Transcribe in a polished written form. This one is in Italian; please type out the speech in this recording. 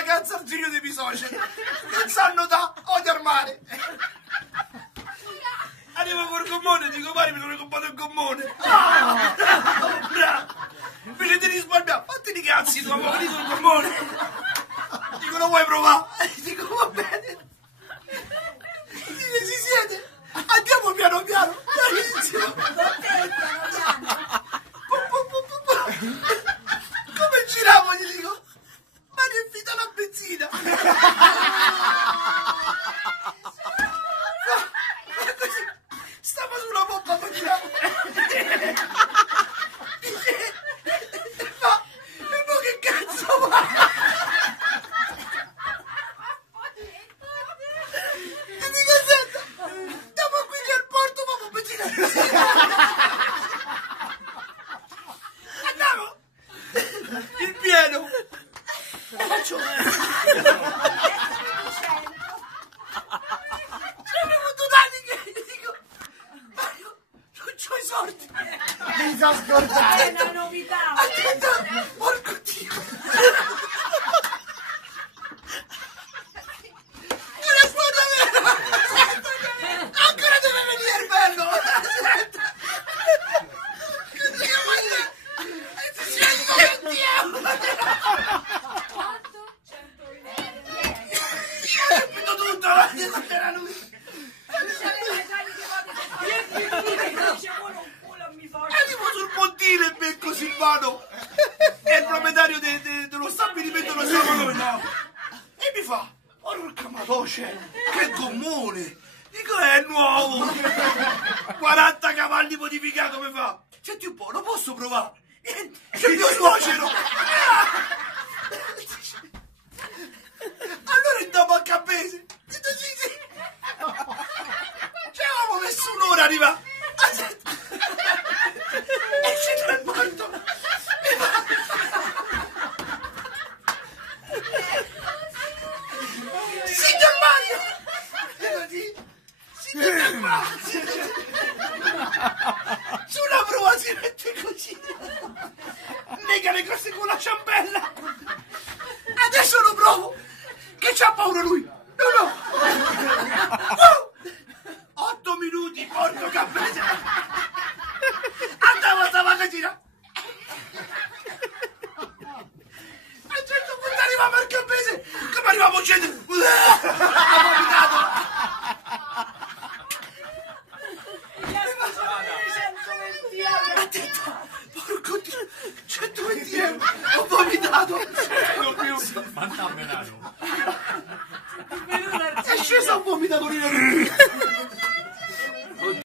vacanza al figlio dei miei soci. Non sanno da odio al mare. Arrivo col gommone e dico, Mari, mi sono comprato il gommone. Bravo. Invece di risparmiare, fatti di cazzi tu, amore, con il gommone. Dico, lo vuoi provare? Dico, va bene. Si siede. Andiamo piano piano. Pianissimo. Come giravo gli dico, ma riempita la benzina. Così, stavo sulla pompa per girare. Ma che cazzo va? E dico, senta, stiamo qui al porto, ma per girare. Andiamo. Il pieno. Faccio. Ci avevo dati che gli dico, Mario, non c'ho i soldi. Mi sono scordato. È una novità. Aspetta, porco Dio. Una scuola vera. Ancora deve venire il bello. Aspetta. Che Dio, guarda. 120 euro. Quanto? 120 Io ho capito tutto, era lui. Arrivo sul pontile e becco Silvano, che è il proprietario dello stabilimento dove siamo noi, no? E mi fa, porca maloce, che gommone! Dico, è nuovo! 40 cavalli modificato, mi fa. Senti un po', lo posso provare? C'è il mio suocero! Allora andiamo a Campese. Dico, sì. Ci avevamo messo un'ora a arrivare. Aspetta. Esci dal porto. Signor Mario. Dico, sì. Signor Mario. Sulla prua si mette così. Nega le cose con la ciambella. Adesso lo provo. Che c'ha paura lui. No. 8 minuti, porto Campese. Andavo a sta magazzina. A un certo punto arriviamo al Campese. Come arriviamo a scendere? Ha vomitato. 120 euro. Attenta, porco Dio, 120 euro. Ho vomitato. Ma no, Menaro. È sceso un vomitatore.